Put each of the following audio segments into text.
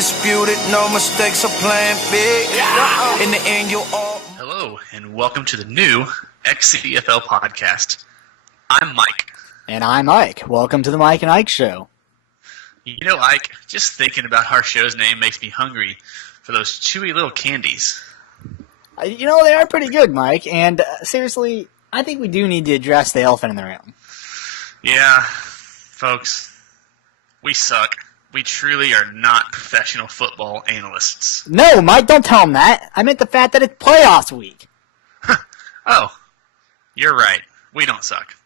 undisputed, no mistakes are playing big. In the end, you'll all... Hello, and welcome to the new XCFL podcast. I'm Mike. And I'm Ike. Welcome to the Mike and Ike Show. You know, Ike, just thinking about our show's name makes me hungry for those chewy little candies. You know, they are pretty good, Mike, and seriously, I think we do need to address the elephant in the room. Yeah, folks, we suck. We truly are not professional football analysts. No, Mike, don't tell him that. I meant the fact that it's playoffs week. Oh, you're right. We don't suck.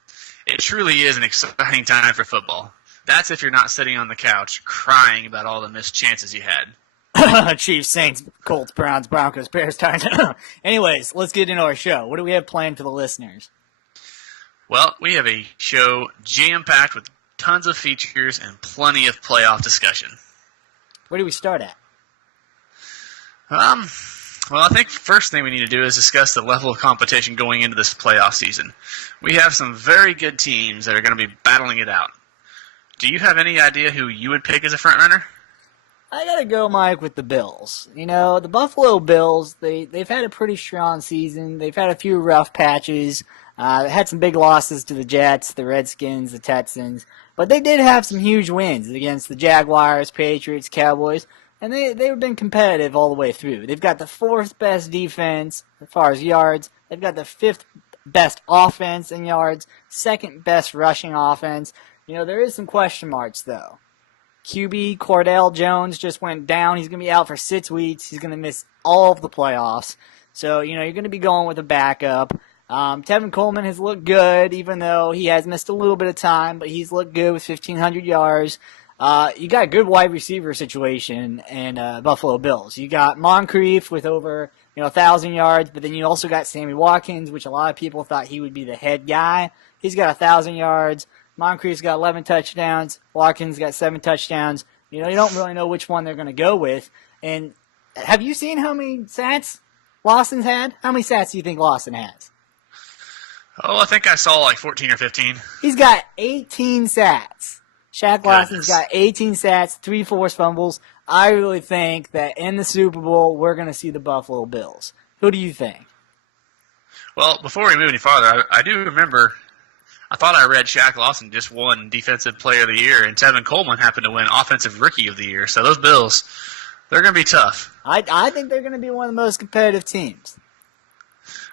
It truly is an exciting time for football. That's if you're not sitting on the couch crying about all the missed chances you had. Chiefs, Saints, Colts, Browns, Broncos, Bears, Titans. Anyways, let's get into our show. What do we have planned for the listeners? Well, we have a show jam-packed with tons of features and plenty of playoff discussion. Where do we start at? Well, I think the first thing we need to do is discuss the level of competition going into this playoff season. We have some very good teams that are going to be battling it out. Do you have any idea who you would pick as a front runner? I gotta go, Mike, with the Bills. You know, the Buffalo Bills, they've had a pretty strong season. They've had a few rough patches. They had some big losses to the Jets, the Redskins, the Texans. But they did have some huge wins against the Jaguars, Patriots, Cowboys. And they've been competitive all the way through. They've got the fourth best defense as far as yards. They've got the fifth best offense in yards, second best rushing offense. You know, there is some question marks, though. QB Cordell Jones just went down. He's going to be out for 6 weeks. He's going to miss all of the playoffs. So, you know, you're going to be going with a backup. Tevin Coleman has looked good, even though he has missed a little bit of time, but he's looked good with 1,500 yards. You got a good wide receiver situation in Buffalo Bills. You got Moncrief with over 1,000 yards, but then you also got Sammy Watkins, which a lot of people thought he would be the head guy. He's got 1,000 yards. Moncrief's got 11 touchdowns. Watkins got 7 touchdowns. You know, you don't really know which one they're going to go with. And have you seen how many sacks Lawson's had? How many sacks do you think Lawson has? Oh, I think I saw like 14 or 15. He's got 18 sacks. Shaq Lawson's got 18 sacks, 3 forced fumbles. I really think that in the Super Bowl, we're going to see the Buffalo Bills. Who do you think? Well, before we move any farther, I do remember, I thought I read Shaq Lawson just won Defensive Player of the Year, and Tevin Coleman happened to win Offensive Rookie of the Year. So those Bills, they're going to be tough. I think they're going to be one of the most competitive teams.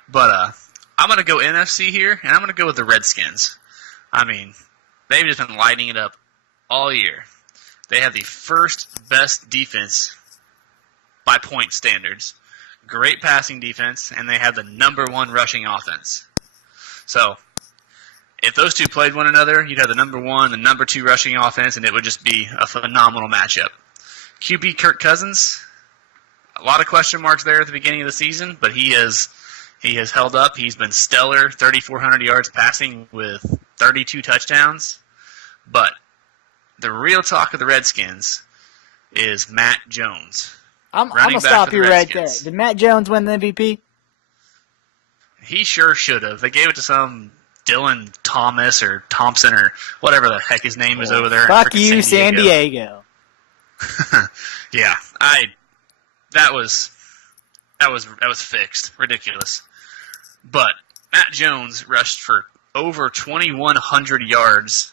But I'm going to go NFC here, and I'm going to go with the Redskins. I mean, they've just been lighting it up all year. They have the first best defense by point standards. Great passing defense, and they have the number 1 rushing offense. So, if those two played one another, you'd have the number 1, the number 2 rushing offense, and it would just be a phenomenal matchup. QB Kirk Cousins, a lot of question marks there at the beginning of the season, but he has held up. He's been stellar, 3,400 yards passing with 32 touchdowns. But the real talk of the Redskins is Matt Jones. I'm going to stop you right there. Did Matt Jones win the MVP? He sure should have. They gave it to some Dylan Thomas or Thompson or whatever the heck his name is over there. Fuck you, San Diego. Yeah, that was fixed. Ridiculous. But Matt Jones rushed for over 2,100 yards,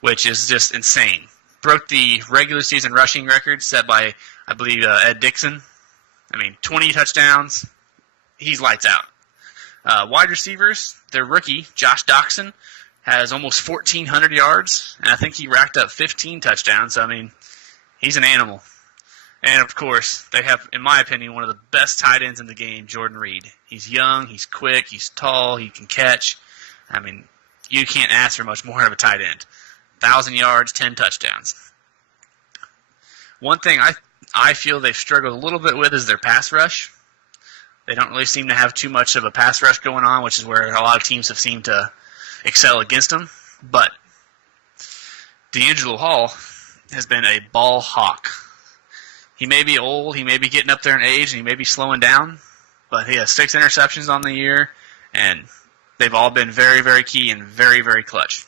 which is just insane. Broke the regular season rushing record set by, I believe, Ed Dixon. I mean, 20 touchdowns. He's lights out. Wide receivers, their rookie, Josh Doxson, has almost 1,400 yards, and I think he racked up 15 touchdowns. I mean, he's an animal. And, of course, they have, in my opinion, one of the best tight ends in the game, Jordan Reed. He's young, he's quick, he's tall, he can catch. I mean, you can't ask for much more out of a tight end. 1,000 yards, 10 touchdowns. One thing I feel they've struggled a little bit with is their pass rush. They don't really seem to have too much of a pass rush going on, which is where a lot of teams have seemed to excel against them. But D'Angelo Hall has been a ball hawk. He may be old, he may be getting up there in age, and he may be slowing down, but he has 6 interceptions on the year, and they've all been very, very key and very, very clutch.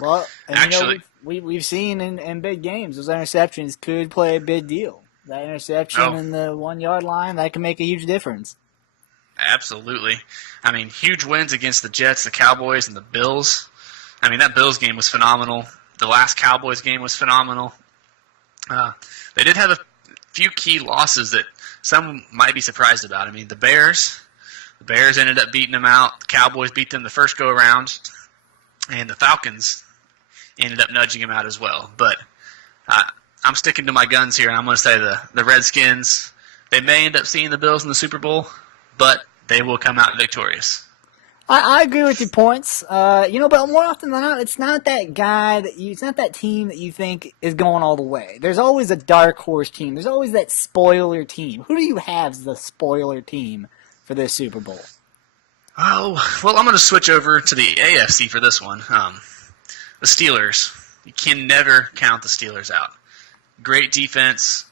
Well, and actually, we've seen in big games, those interceptions could play a big deal. That interception Oh, in the 1 yard line, that can make a huge difference. absolutely. I mean, huge wins against the Jets, the Cowboys, and the Bills. I mean, that Bills game was phenomenal. The last Cowboys game was phenomenal. They did have a few key losses that some might be surprised about. I mean, the Bears ended up beating them out. The Cowboys beat them the first go-around. And the Falcons ended up nudging them out as well. But I'm sticking to my guns here, and I'm going to say the Redskins, they may end up seeing the Bills in the Super Bowl, but they will come out victorious. I agree with your points. But more often than not, it's not that it's not that team that you think is going all the way. There's always a dark horse team. There's always that spoiler team. Who do you have as the spoiler team for this Super Bowl? Oh, well, I'm going to switch over to the AFC for this one. The Steelers. You can never count the Steelers out. Great defense,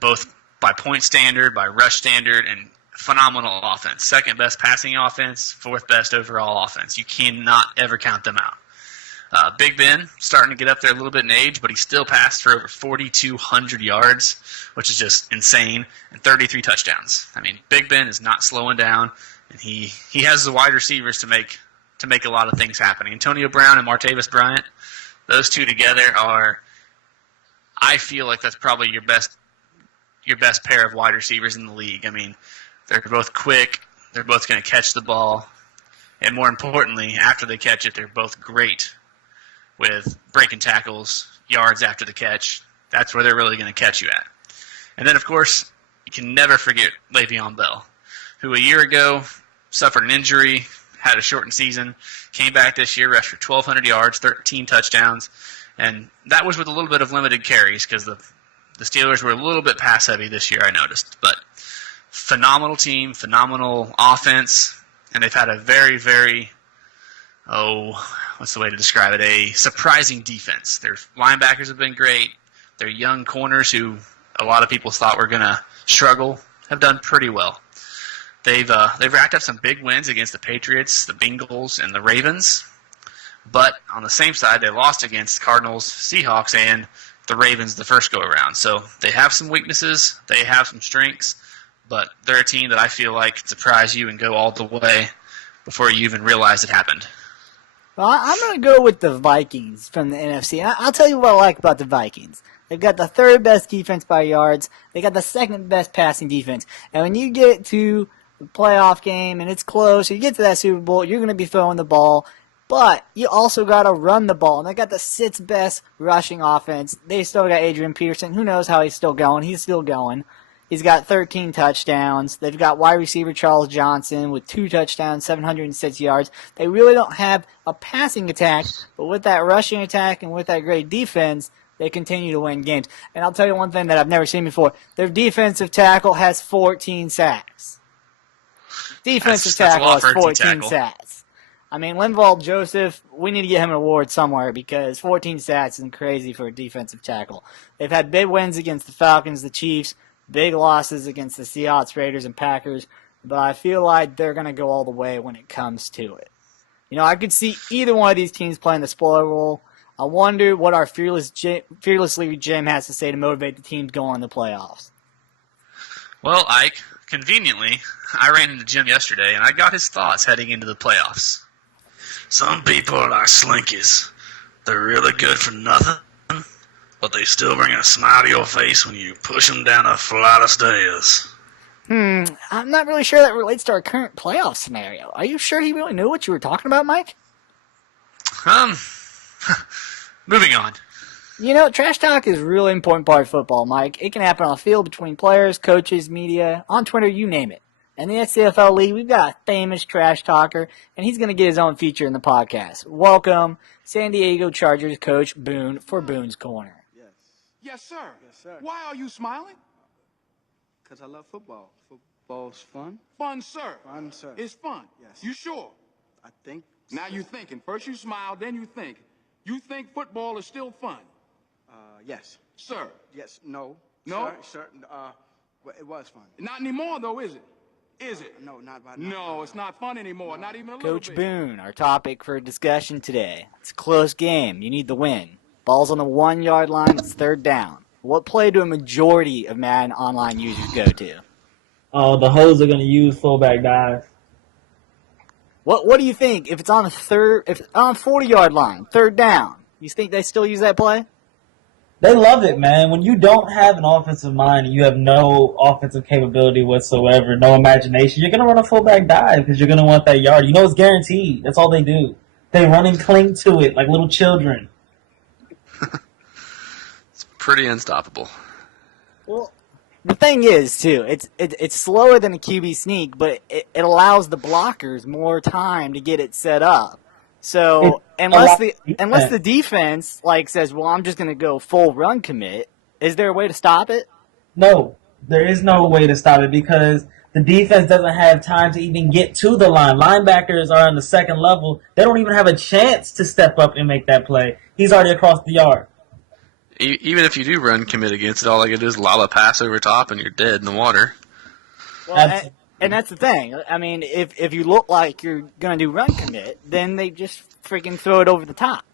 both by point standard, by rush standard, and phenomenal offense. Second best passing offense, fourth best overall offense. You cannot ever count them out. Big Ben, starting to get up there a little bit in age, but he still passed for over 4,200 yards, which is just insane, and 33 touchdowns. I mean, Big Ben is not slowing down, and he has the wide receivers to make a lot of things happen. Antonio Brown and Martavis Bryant, those two together are, I feel like that's probably your best pair of wide receivers in the league. I mean, they're both quick. They're both going to catch the ball. And more importantly, after they catch it, they're both great with breaking tackles, yards after the catch. That's where they're really going to catch you at. And then, of course, you can never forget Le'Veon Bell, who a year ago suffered an injury, had a shortened season, came back this year, rushed for 1,200 yards, 13 touchdowns. And that was with a little bit of limited carries because the Steelers were a little bit pass-heavy this year, I noticed. But phenomenal team, phenomenal offense, and they've had a very, very, what's the way to describe it, a surprising defense. Their linebackers have been great. Their young corners, who a lot of people thought were going to struggle, have done pretty well. They've racked up some big wins against the Patriots, the Bengals, and the Ravens. But on the same side, they lost against Cardinals, Seahawks, and the Ravens the first go-around. So they have some weaknesses. They have some strengths. But they're a team that I feel like could surprise you and go all the way before you even realize it happened. Well, I'm going to go with the Vikings from the NFC. I'll tell you what I like about the Vikings. They've got the third best defense by yards. They got the second best passing defense. And when you get to the playoff game and it's close, you get to that Super Bowl, you're going to be throwing the ball. But you also got to run the ball. And they got the sixth best rushing offense. They still got Adrian Peterson. Who knows how he's still going? He's still going. He's got 13 touchdowns. They've got wide receiver Charles Johnson with 2 touchdowns, 706 yards. They really don't have a passing attack, but with that rushing attack and with that great defense, they continue to win games. And I'll tell you one thing that I've never seen before. Their defensive tackle has 14 sacks. Defensive tackle has 14 sacks. I mean, Linval Joseph, we need to get him an award somewhere because 14 sacks is crazy for a defensive tackle. They've had big wins against the Falcons, the Chiefs, big losses against the Seahawks, Raiders, and Packers, but I feel like they're going to go all the way when it comes to it. I could see either one of these teams playing the spoiler role. I wonder what our fearlessly Jim has to say to motivate the team to go on the playoffs. Well, Ike, conveniently, I ran into Jim yesterday, and I got his thoughts heading into the playoffs. Some people are like slinkies. They're really good for nothing, but they still bring a smile to your face when you push them down a flight of stairs. I'm not really sure that relates to our current playoff scenario. Are you sure he really knew what you were talking about, Mike? Moving on. Trash talk is a really important part of football, Mike. It can happen on the field between players, coaches, media, on Twitter, you name it. In the XCFL League, we've got a famous trash talker, and he's going to get his own feature in the podcast. Welcome, San Diego Chargers coach Boone for Boone's Corner. Yes, sir. Yes, sir. Why are you smiling? Because I love football. Football's fun. Fun, sir. Fun, sir. It's fun. Yes. You sure? I think. Now you're thinking. First you smile, then you think. You think football is still fun? Yes. Sir? Yes. No. No? Sir. Well, it was fun. Not anymore, though, is it? Is it? No, not by No, it's not fun anymore. Not even a little Coach bit. Boone, our topic for discussion today. It's a close game. You need the win. Ball's on the 1 yard line. It's third down. What play do a majority of Madden online users go to? Oh, the hoes are going to use fullback dive. What do you think if it's on if it's on 40-yard line, third down? You think they still use that play? They love it, man. When you don't have an offensive mind and you have no offensive capability whatsoever, no imagination, you're going to run a fullback dive because you're going to want that yard. You know it's guaranteed. That's all they do. They run and cling to it like little children. It's pretty unstoppable. Well, the thing is, too, it's slower than a QB sneak, but it allows the blockers more time to get it set up. So unless the defense says, well, I'm just going to go full run commit, is there a way to stop it? No, there is no way to stop it because the defense doesn't have time to even get to the line. Linebackers are on the second level. They don't even have a chance to step up and make that play. He's already across the yard. Even if you do run commit against it, all I can do is lob a pass over top and you're dead in the water. Well, and that's the thing. I mean, if you look like you're going to do run commit, then they just freaking throw it over the top.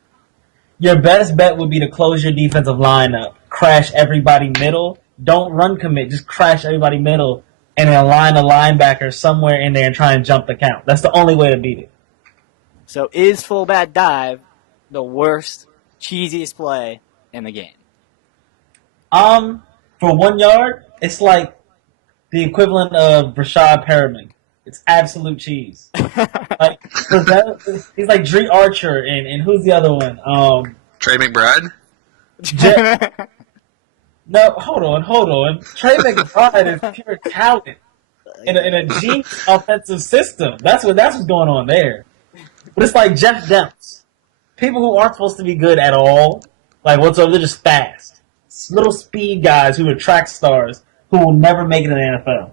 Your best bet would be to close your defensive line up, crash everybody middle. Don't run commit, just crash everybody middle, and then line a linebacker somewhere in there and try and jump the count. That's the only way to beat it. So is fullback dive the worst, cheesiest play in the game? For 1 yard, it's like the equivalent of Rashad Perriman. It's absolute cheese. He's like Dree Archer and who's the other one? Trey McBride? No, hold on. Trey McBride is pure talent in a genius offensive system. That's what's going on there. But it's like Jeff Demps. People who aren't supposed to be good at all, whatsoever, they're just fast. Little speed guys who are track stars who will never make it in the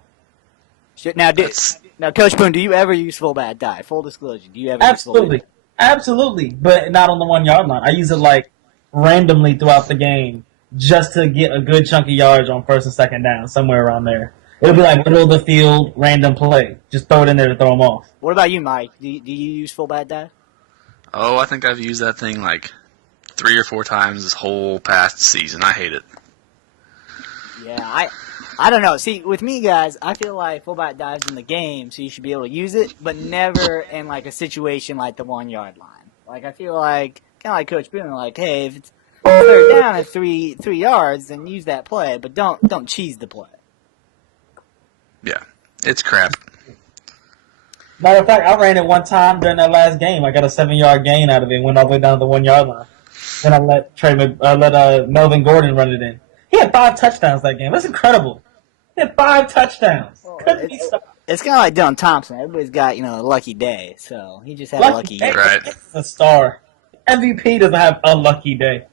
NFL. Now, Coach Boone, do you ever use fullback dive? Full disclosure, do you ever Absolutely. use fullback? Absolutely, but not on the 1 yard line. I use it randomly throughout the game just to get a good chunk of yards on first and second down, somewhere around there. It'll be like middle of the field, random play. Just throw it in there to throw them off. What about you, Mike? Do you use fullback dive? Oh, I think I've used that thing 3 or 4 times this whole past season. I hate it. Yeah, I don't know. See, with me, guys, I feel like fullback dives in the game, so you should be able to use it, but never in a situation like the 1 yard line. I feel kind of like Coach Boone, hey, if it's third down at 3 yards, then use that play, but don't cheese the play. Yeah, it's crap. Matter of fact, I ran it one time during that last game. I got a 7-yard gain out of it, went all the way down to the 1 yard line. Then I let Melvin Gordon run it in. He had 5 touchdowns that game. That's incredible. He had 5 touchdowns. Well, Couldn't be stopped. It's kind of like Dylan Thompson. Everybody's got, a lucky day, so he just had a lucky year. Right. He's a star. MVP doesn't have a lucky day.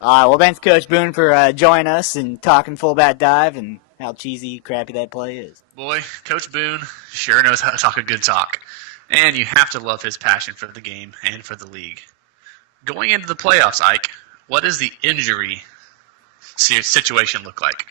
All right, well, thanks, Coach Boone, for joining us and talking fullback dive and how cheesy, crappy that play is. Boy, Coach Boone sure knows how to talk a good talk. And you have to love his passion for the game and for the league. Going into the playoffs, Ike, what does the injury situation look like?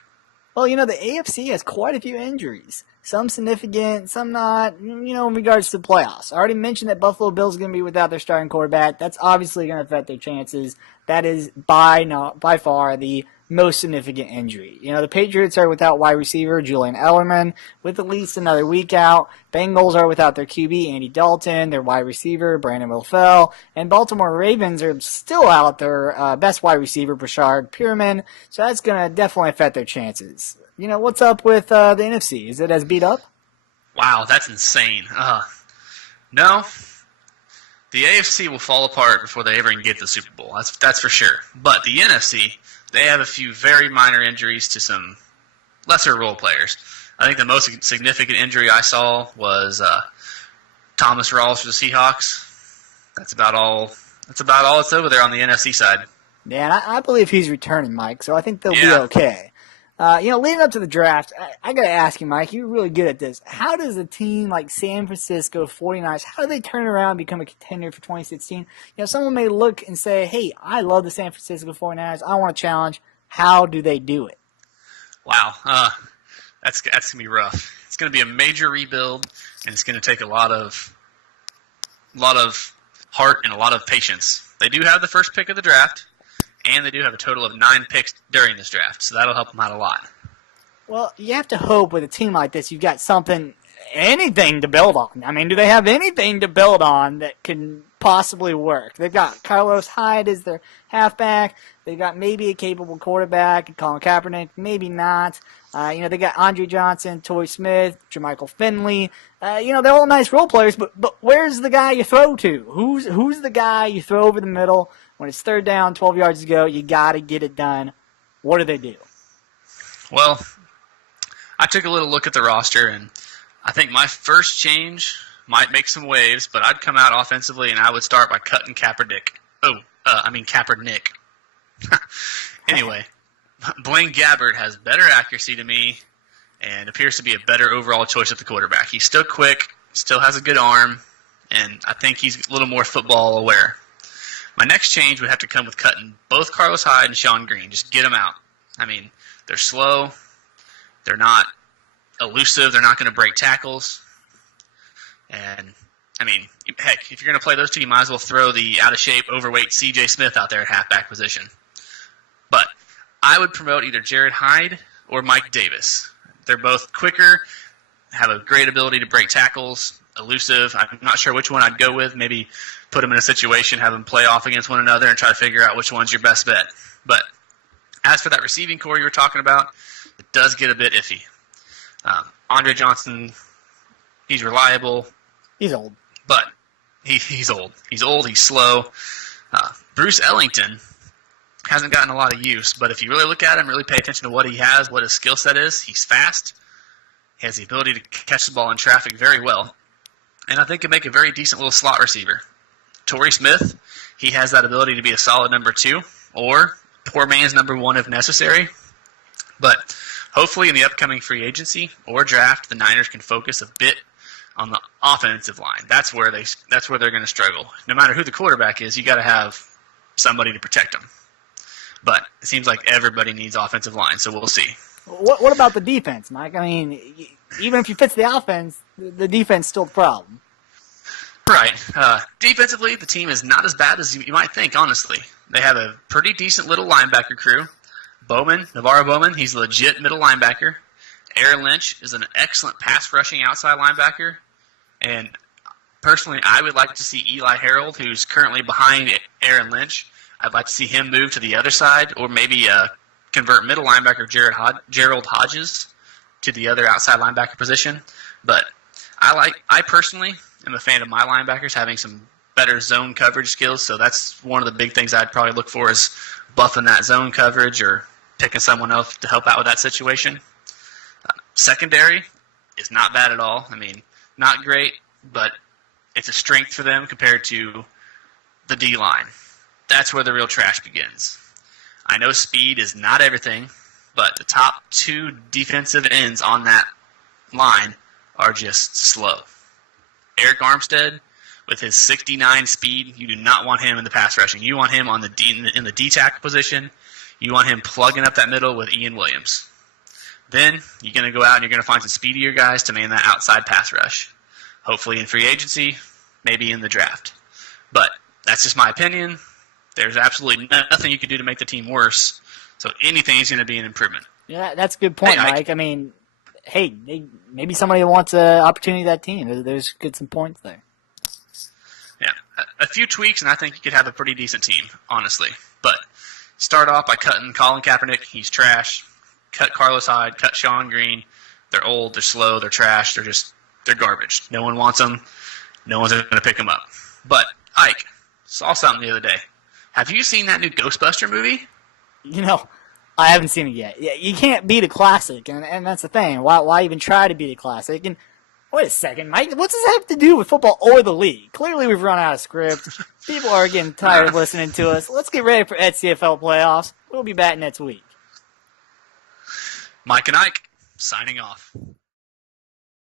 Well, the AFC has quite a few injuries. Some significant, some not, in regards to the playoffs. I already mentioned that Buffalo Bills are going to be without their starting quarterback. That's obviously going to affect their chances. That is by far the most significant injury. The Patriots are without wide receiver Julian Edelman with at least another week out. Bengals are without their QB Andy Dalton, their wide receiver Brandon Wilfell, and Baltimore Ravens are still out their best wide receiver Brashard Perriman. So that's going to definitely affect their chances. What's up with the NFC? Is it as beat up? Wow, that's insane. No. The AFC will fall apart before they ever get to the Super Bowl. That's for sure. But the NFC, they have a few very minor injuries to some lesser role players. I think the most significant injury I saw was Thomas Rawls for the Seahawks. That's about all that's over there on the NFC side. Yeah, and I believe he's returning, Mike, so I think they'll be okay. Leading up to the draft, I got to ask you, Mike, you're really good at this. How does a team like San Francisco 49ers, how do they turn around and become a contender for 2016? Someone may look and say, hey, I love the San Francisco 49ers. I want to challenge. How do they do it? Wow. That's going to be rough. It's going to be a major rebuild, and it's going to take a lot of heart and a lot of patience. they do have the first pick of the draft, and they do have a total of 9 picks during this draft, so that'll help them out a lot. Well, you have to hope with a team like this you've got anything to build on. I mean, do they have anything to build on that can possibly work? They've got Carlos Hyde as their halfback. They've got maybe a capable quarterback, Colin Kaepernick, maybe not. They got Andre Johnson, Torrey Smith, Jermichael Finley. They're all nice role players, but where's the guy you throw to? Who's the guy you throw over the middle when it's third down, 12 yards to go? You got to get it done. What do? Well, I took a little look at the roster, and I think my first change might make some waves, but I'd come out offensively, and I would start by cutting Kaepernick. Kaepernick. Anyway, Blaine Gabbert has better accuracy to me and appears to be a better overall choice at the quarterback. He's still quick, still has a good arm, and I think he's a little more football aware. My next change would have to come with cutting both Carlos Hyde and Sean Green. Just get them out. I mean, they're slow. They're not elusive. They're not going to break tackles. And, I mean, heck, if you're going to play those two, you might as well throw the out-of-shape, overweight C.J. Smith out there at halfback position. But I would promote either Jared Hyde or Mike Davis. They're both quicker, have a great ability to break tackles, elusive. I'm not sure which one I'd go with. Maybe put them in a situation, have them play off against one another, and try to figure out which one's your best bet. But as for that receiving core you were talking about, it does get a bit iffy. Andre Johnson, he's reliable. He's old. But he's old. He's old, he's slow. Bruce Ellington hasn't gotten a lot of use, but if you really look at him, really pay attention to what he has, what his skill set is, he's fast. He has the ability to catch the ball in traffic very well. And I think he'd make a very decent little slot receiver. Torrey Smith, he has that ability to be a solid number 2, or poor man's number 1 if necessary. But hopefully in the upcoming free agency or draft, the Niners can focus a bit on the offensive line. That's where they're going to struggle. No matter who the quarterback is, you got to have somebody to protect them. But it seems like everybody needs offensive line, so we'll see. What about the defense, Mike? I mean, even if you fix the offense, the defense is still the problem. Right. Defensively, the team is not as bad as you might think, honestly. They have a pretty decent little linebacker crew. Navarro Bowman, he's a legit middle linebacker. Aaron Lynch is an excellent pass-rushing outside linebacker. And personally, I would like to see Eli Harold, who's currently behind Aaron Lynch. I'd like to see him move to the other side, or maybe convert middle linebacker Gerald Hodges to the other outside linebacker position. But I personally am a fan of my linebackers having some better zone coverage skills, so that's one of the big things I'd probably look for is buffing that zone coverage or picking someone else to help out with that situation. Secondary is not bad at all. I mean, not great, but it's a strength for them compared to the D-line. That's where the real trash begins. I know speed is not everything, but the top 2 defensive ends on that line are just slow. Eric Armstead, with his 69 speed, you do not want him in the pass rushing. You want him on in the D-tackle position. You want him plugging up that middle with Ian Williams. Then you're going to go out and you're going to find some speedier guys to man that outside pass rush. Hopefully in free agency, maybe in the draft. But that's just my opinion. There's absolutely nothing you can do to make the team worse. So anything is going to be an improvement. Yeah, that's a good point, Mike. I mean, hey, maybe somebody wants an opportunity to that team. There's some points there. Yeah, a few tweaks, and I think you could have a pretty decent team, honestly. But start off by cutting Colin Kaepernick. He's trash. Cut Carlos Hyde. Cut Sean Green. They're old. They're slow. They're trash. They're garbage. No one wants them. No one's going to pick them up. But Ike, saw something the other day. Have you seen that new Ghostbuster movie? I haven't seen it yet. Yeah, you can't beat a classic, and that's the thing. Why even try to beat a classic? And wait a second, Mike. What does that have to do with football or the league? Clearly, we've run out of script. People are getting tired of listening to us. Let's get ready for XCFL playoffs. We'll be back next week. Mike and Ike, signing off.